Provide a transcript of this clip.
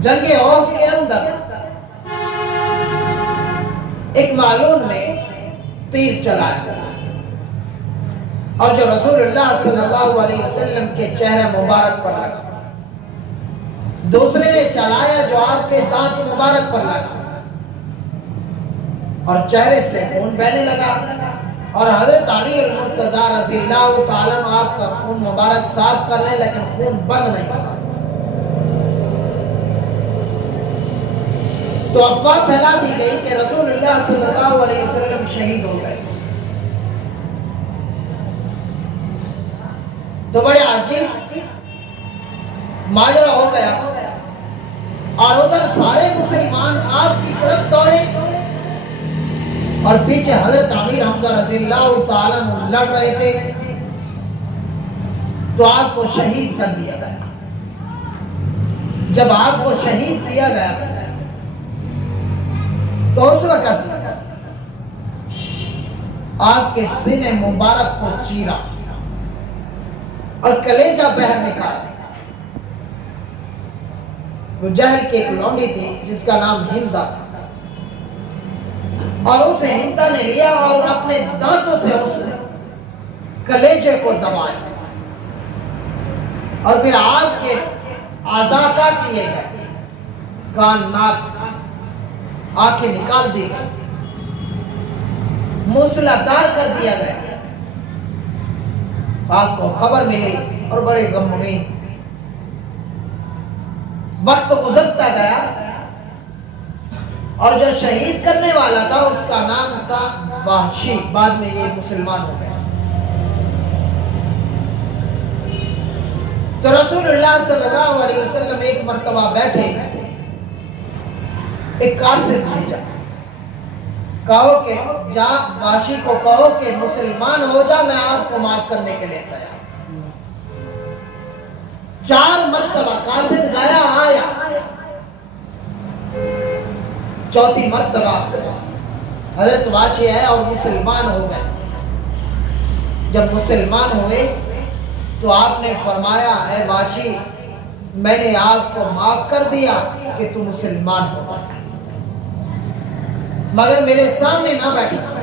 जंगे औद के अंदर एक मालूम ने तीर चलाया और जो रसूलुल्लाह सल्लल्लाहु अलैहि वसल्लम के चेहरे मुबारक पर लगा। दूसरे ने चलाया जो आपके दांत मुबारक पर लगा और चेहरे से खून बहने लगा और हजरत अली मुर्तजा रज़ियल्लाहु ताला अन्हु आपका खून मुबारक साफ कर रहे लेकिन खून बंद नहीं होगा। तो अफवाह फैला दी गई कि रसूलुल्लाह सल्लल्लाहु अलैहि वसल्लम शहीद हो गए। तो बड़े अजीब माजरा हो गया और उधर सारे मुसलमान आपकी तरफ दौड़े और पीछे हजरत अमीर हमजा रज़ियल्लाहु ताला अन्हु लड़ रहे थे। तो आपको शहीद कर दिया गया। जब आपको शहीद किया गया तो उस वक्त आपके सीने मुबारक को चीरा और कलेजा बाहर निकाला। वो जहल की एक लौंडी थी जिसका नाम हिंदा था और उसे हिंदा ने लिया और अपने दांतों से उसने कलेजे को दबाया और फिर आपके आज़ा काट लिए गए, कान नाक आंखें निकाल दी गई, मूसलाधार कर दिया गया। आपको खबर मिली और बड़े गमगीन। वक्त गुजरता गया और जो शहीद करने वाला था उसका नाम था वाहशी। बाद में ये मुसलमान हो गया। तो रसूलुल्लाह सल्लल्लाहु अलैहि वसल्लम एक मर्तबा बैठे, एक कासिद भेजा, कहो कि जा वाशी को कहो कि मुसलमान हो जा, मैं आपको माफ करने के लिए तैयार। 4 मर्तबा कासिद गया आया, चौथी मर्तबा हजरत वाशी आया और मुसलमान हो गए। जब मुसलमान हुए तो आपने फरमाया, ऐ वाशी मैंने आपको माफ कर दिया कि तू मुसलमान हो, मगर मेरे सामने ना बैठा।